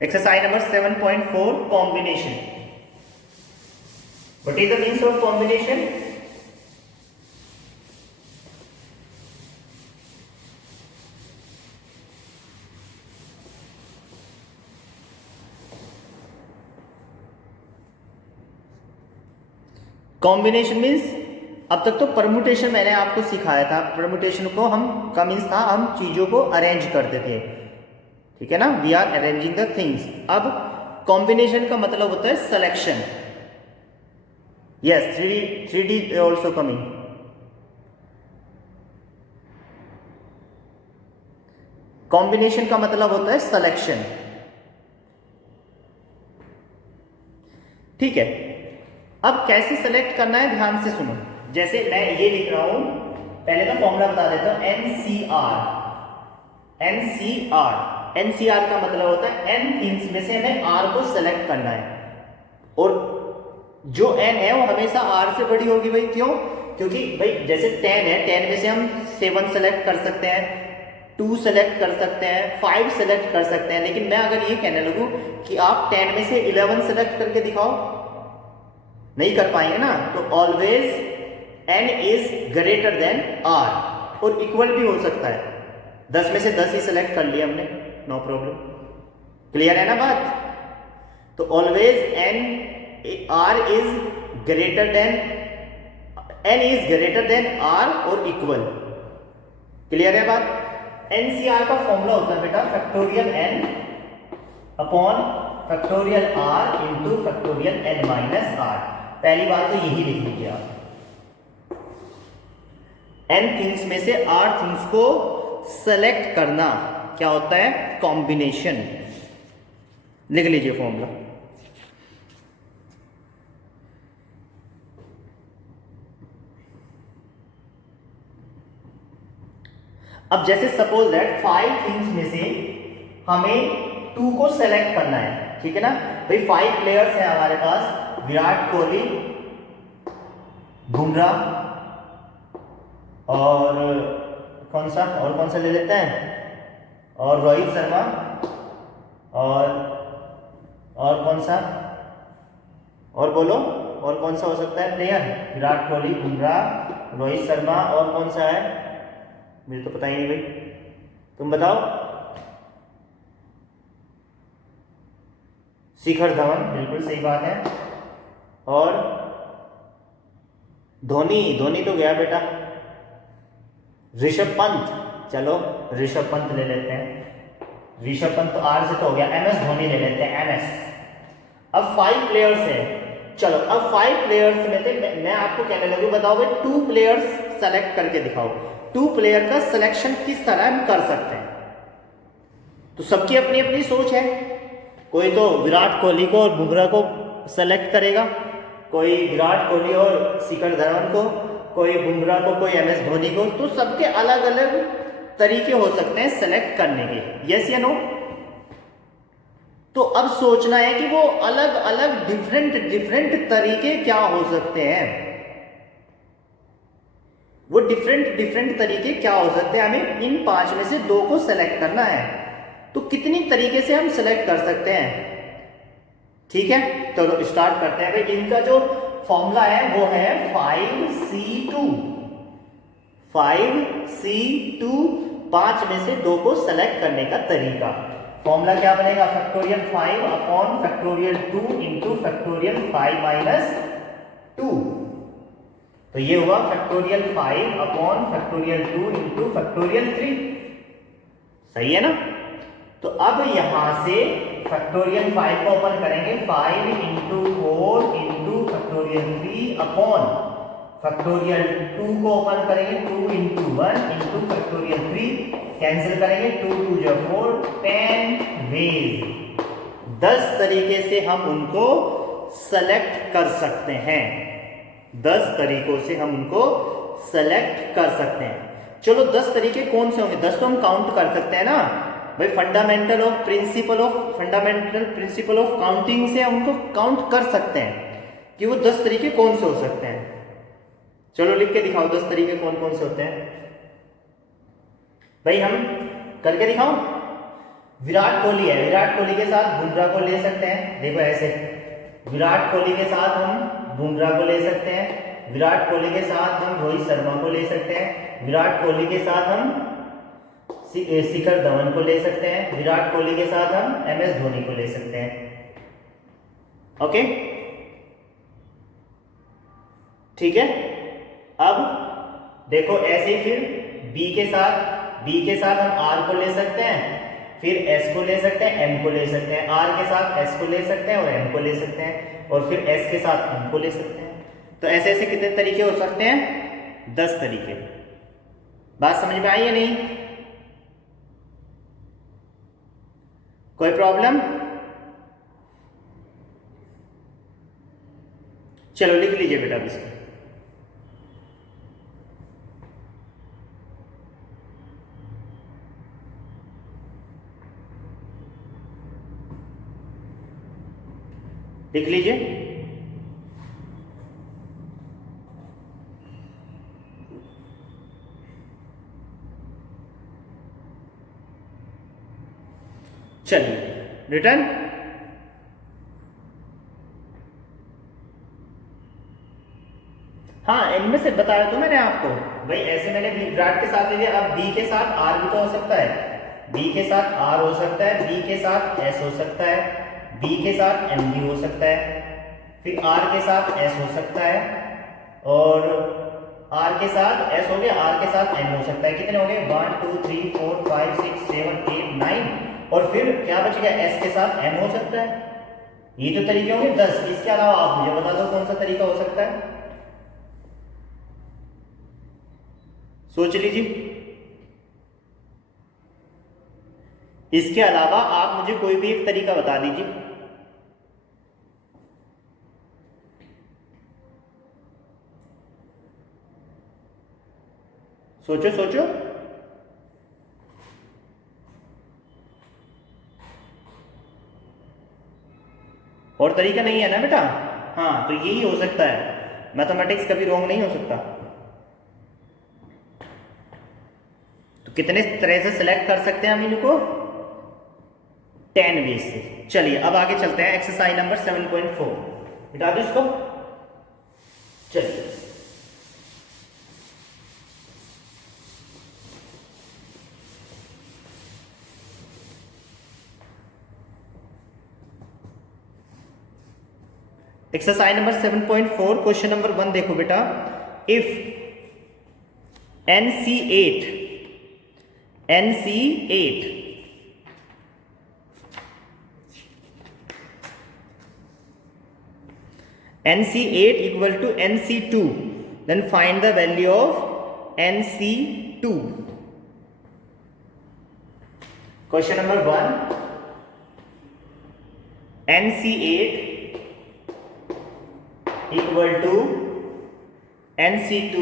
Exercise number 7.4 combination. What is the means of combination? Combination means अब तक तो permutation मैंने आपको सिखाया था। परमुटेशन को हम का मीन्स था हम चीजों को अरेंज करते थे, ठीक है ना, we are arranging the things. अब कॉम्बिनेशन का मतलब होता है selection. Yes, 3D also coming. Combination का मतलब होता है सिलेक्शन, ठीक है। अब कैसे सेलेक्ट करना है ध्यान से सुनो। जैसे मैं ये लिख रहा हूं, पहले तो फॉर्मूला बता देता हूं, एनसीआर का मतलब होता है एन थिंग्स में से हमें आर को सेलेक्ट करना है, और जो एन है वो हमेशा आर से बड़ी होगी। भाई क्यों? क्योंकि भाई जैसे 10 है, 10 में से हम 7 सेलेक्ट कर सकते हैं, 2 सेलेक्ट कर सकते हैं, 5 सेलेक्ट कर सकते हैं। लेकिन मैं अगर ये कहने लगूं कि आप 10 में से 11 सेलेक्ट करके दिखाओ, नहीं कर पाएंगे ना। तो always n is greater than r, और इक्वल भी हो सकता है। 10 में से 10 ही सेलेक्ट कर लिया हमने, नो प्रॉब्लम। क्लियर है ना बात? तो always r is greater than n is greater than r और इक्वल। क्लियर है बात? NCR का फॉर्मूला होता है बेटा factorial n upon factorial r into factorial n minus r। पहली बात तो यही लिख लीजिए आप, n थिंग्स में से r थिंग्स को सेलेक्ट करना क्या होता है? कॉम्बिनेशन। लिख लीजिए फॉर्मूला। अब जैसे सपोज दैट 5 थिंग्स में से हमें 2 को सेलेक्ट करना है, ठीक है ना। भाई 5 प्लेयर्स हैं हमारे पास, विराट कोहली, बुमराह, और कौन सा ले लेते हैं, और रोहित शर्मा, और कौन सा, और बोलो, और कौन सा हो सकता है प्लेयर? विराट कोहली, बुमराह, रोहित शर्मा, और कौन सा है? मुझे तो पता ही नहीं भाई, तुम बताओ। शिखर धवन, बिल्कुल सही बात है। और धोनी तो गया बेटा। ऋषभ पंत, चलो ऋषभ पंत ले लेते हैं। ऋषभ पंत तो आर से तो हो गया। MS धोनी ले लेते हैं, MS। अब 5 प्लेयर्स है, चलो अब 5 प्लेयर्स में से मैं आपको कहने लगूं, बताओ भाई 2 प्लेयर्स सेलेक्ट करके दिखाओ। 2 प्लेयर का सिलेक्शन किस तरह हम कर सकते हैं? तो सबकी अपनी अपनी सोच है। कोई तो विराट कोहली को और बुमराह को सेलेक्ट करेगा, कोई विराट कोहली और शिखर धवन को, कोई बुमराह को, कोई MS धोनी को। तो सबके अलग अलग तरीके हो सकते हैं सेलेक्ट करने के, यस या नो। तो अब सोचना है कि वो अलग अलग डिफरेंट तरीके क्या हो सकते हैं, वो डिफरेंट तरीके क्या हो सकते हैं। हमें इन 5 में से 2 को सेलेक्ट करना है, तो कितनी तरीके से हम सेलेक्ट कर सकते हैं? ठीक है, तो स्टार्ट करते हैं। भाई इनका जो फॉर्मूला है वो है 5C2। 5 में से 2 को सेलेक्ट करने का तरीका। फॉर्मूला क्या बनेगा? Factorial 5 upon factorial 2 into factorial 5 minus 2। तो ये हुआ factorial 5 upon factorial 2 into factorial 3। सही है ना? तो अब यहां से फैक्टोरियल 5 को ओपन करेंगे, 5 into 4 into factorial 3 upon factorial 2 को ओपन करेंगे, 2 इंटू 1 इंटू फैक्टोरियल 3, कैंसिल करेंगे, 2 2 जो 4, 10 वेज। 10 तरीके से हम उनको सेलेक्ट कर सकते हैं। 10 तरीकों से हम उनको सेलेक्ट कर सकते हैं। चलो 10 तरीके कौन से होंगे? 10 तो हम काउंट कर सकते हैं ना भाई। फंडामेंटल प्रिंसिपल ऑफ काउंटिंग से हम उनको काउंट कर सकते हैं कि वो 10 तरीके कौन से हो सकते हैं। चलो लिख के दिखाओ 10 तरीके कौन कौन से होते हैं। भाई हम करके दिखाओ। विराट कोहली है, विराट कोहली के साथ बुमराह को ले सकते हैं, देखो ऐसे, विराट कोहली के साथ हम बुमराह को ले सकते हैं, विराट कोहली के साथ हम रोहित शर्मा को ले सकते हैं, विराट कोहली के साथ हम शिखर धवन को ले सकते हैं, विराट कोहली के साथ हम MS धोनी को ले सकते हैं। ओके, ठीक है। अब देखो ऐसे ही फिर बी के साथ हम R को ले सकते हैं, फिर S को ले सकते हैं, M को ले सकते हैं, R के साथ S को ले सकते हैं और M को ले सकते हैं, और फिर S के साथ M को ले सकते हैं। तो ऐसे ऐसे कितने तरीके हो सकते हैं? 10 तरीके। बात समझ में आई या नहीं? कोई प्रॉब्लम? चलो लिख लीजिए बेटा अब इसको। लिख लीजिए। चलिए रिटर्न। हाँ, इनमें से बताया तो मैंने आपको भाई, ऐसे मैंने विराट के साथ ले लिया। अब बी के साथ आर भी तो हो सकता है, बी के साथ आर हो सकता है, बी के साथ एस हो सकता है, बी के साथ एम भी हो सकता है, फिर आर के साथ एस हो सकता है, और आर के साथ एस हो गया, आर के साथ एम हो सकता है। कितने हो गए? 1 2 3 4 5 6 7 8 9, और फिर क्या बच गया? एस के साथ एम हो सकता है। ये तो तरीके होंगे 10। इसके अलावा आप मुझे बता दो कौन सा तरीका हो सकता है, सोच लीजिए। इसके अलावा आप मुझे कोई भी एक तरीका बता दीजिए। सोचो सोचो। और तरीका नहीं है ना बेटा? हाँ, तो यही हो सकता है। मैथमेटिक्स कभी रॉन्ग नहीं हो सकता। तो कितने तरह से सिलेक्ट कर सकते हैं हम इनको? 10 वेज से। चलिए अब आगे चलते हैं। एक्सरसाइज नंबर 7.4 मिटा दो इसको। चलिए एक्सरसाइज नंबर 7.4 क्वेश्चन नंबर 1 देखो बेटा। If NC8 equal to NC2, then find the value of NC2. Question number 1, NC8 equal to NC2,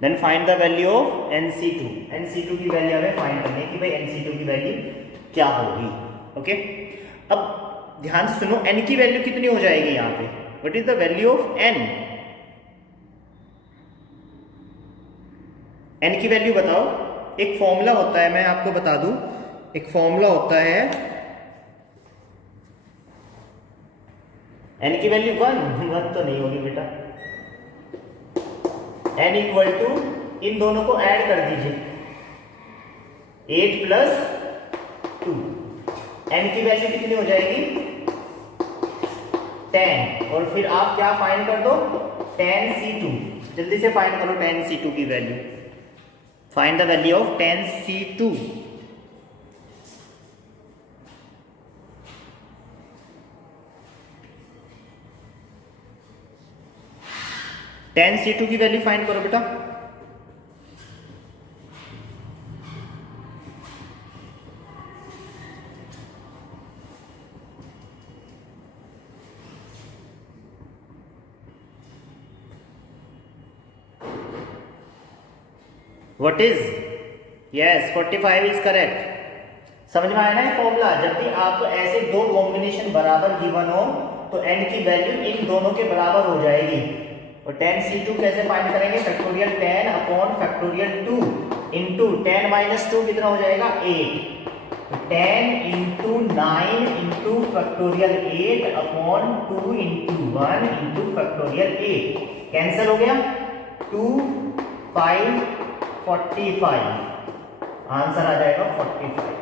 then find the value of NC2. NC2 की वैल्यू हमें find करनी है कि भाई NC2 की value क्या होगी। ओके, अब ध्यान से सुनो, n की वैल्यू कितनी हो जाएगी यहाँ पे? What is the value of n? n की वैल्यू बताओ। एक फॉर्मूला होता है, मैं आपको बता दूं, एक फॉर्मूला होता है। n की वैल्यू 1 तो नहीं होगी बेटा। n इक्वल टू, इन दोनों को ऐड कर दीजिए, 8 + 2। n की वैल्यू कितनी हो जाएगी? 10। और फिर आप क्या फाइंड कर दो? tan C2। जल्दी से फाइंड करो tan C2 की value. Find the value of tan C2। tan C2 की वैल्यू फाइंड करो बेटा। What is? Yes, 45 is correct। समझ में आया ना ये फॉर्मूला? जब भी आपको ऐसे दो कॉम्बिनेशन बराबर गिवन हो तो n की वैल्यू इन दोनों के बराबर हो जाएगी। और tan C2 कैसे फाइंड करेंगे? Factorial 10 upon factorial 2 into 10 minus 2 कितना हो जाएगा 8। 10 into 9 into factorial 8 upon 2 into 1 into factorial 8 cancel हो गया 2 5 45 आंसर आ जाएगा 45।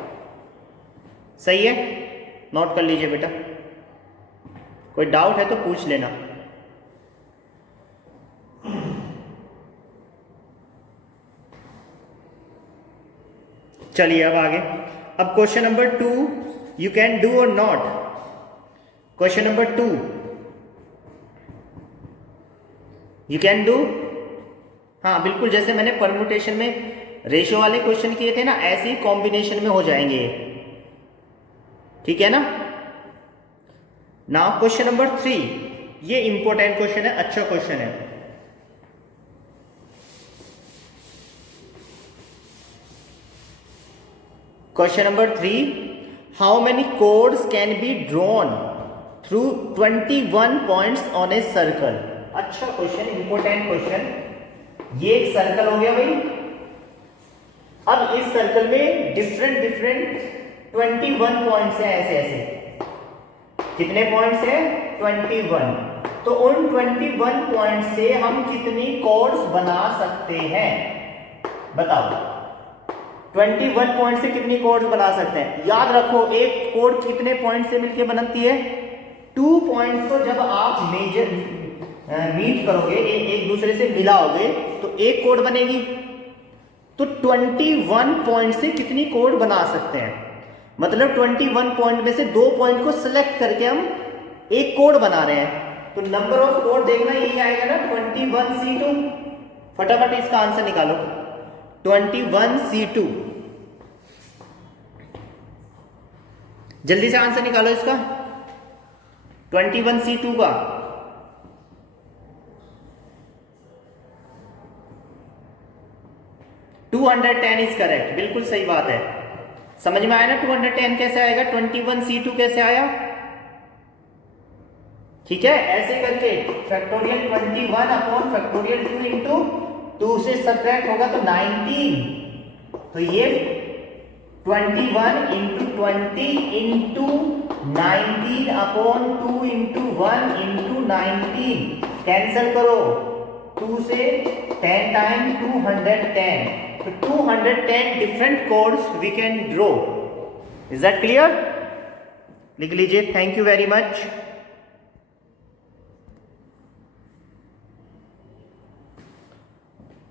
सही है, नोट कर लीजिए बेटा, कोई डाउट है तो पूछ लेना। चलिए अब आगे, अब question number 2 you can do और not. Question number 2 you can do, हाँ बिल्कुल जैसे मैंने परम्यूटेशन में रेशियो वाले क्वेश्चन किए थे ना, ऐसे ही कॉम्बिनेशन में हो जाएंगे, ठीक है ना। नाउ क्वेश्चन नंबर 3, ये इंपॉर्टेंट क्वेश्चन है, अच्छा क्वेश्चन है। Question number 3, how many codes can be drawn through 21 points on a circle. अच्छा क्वेश्चन, इंपॉर्टेंट क्वेश्चन। ये एक सर्कल हो गया भाई, अब इस सर्कल में डिफरेंट 21 पॉइंट्स हैं, ऐसे ऐसे कितने पॉइंट्स हैं 21। तो उन 21 पॉइंट से हम कितनी कोड्स बना सकते हैं बताओ। 21 पॉइंट से कितनी कोड्स बना सकते हैं। याद रखो एक कोड कितने पॉइंट से मिलकर बनती है, 2 पॉइंट्स को जब आप मीट करोगे, एक दूसरे से मिलाओगे तो एक कोड बनेगी। तो 21 पॉइंट से कितनी कोड बना सकते हैं, मतलब 21 पॉइंट में से 2 पॉइंट को सिलेक्ट करके हम एक कोड बना रहे हैं। तो नंबर ऑफ कोड देखना यही आएगा ना 21C2। फटाफट इसका आंसर निकालो 21C2, जल्दी से आंसर निकालो इसका 21C2 का। टू 210 इज करेक्ट, बिल्कुल सही बात है। समझ में आया ना 210 कैसे आएगा, 21C2 कैसे आया, ठीक है। ऐसे करके फैक्टोरियल 21 अपॉन फैक्टोरियल 2 इंटू 2 से सब्ट्रैक्ट होगा तो 19। तो ये 21 into 20 into 19 upon 2 into 1 into 19 cancel करो, 2 से 10 टाइम 210। तो 210 different codes we can draw. Is that clear? लिख लीजिए, thank you very much.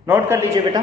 Note कर लीजिए बेटा।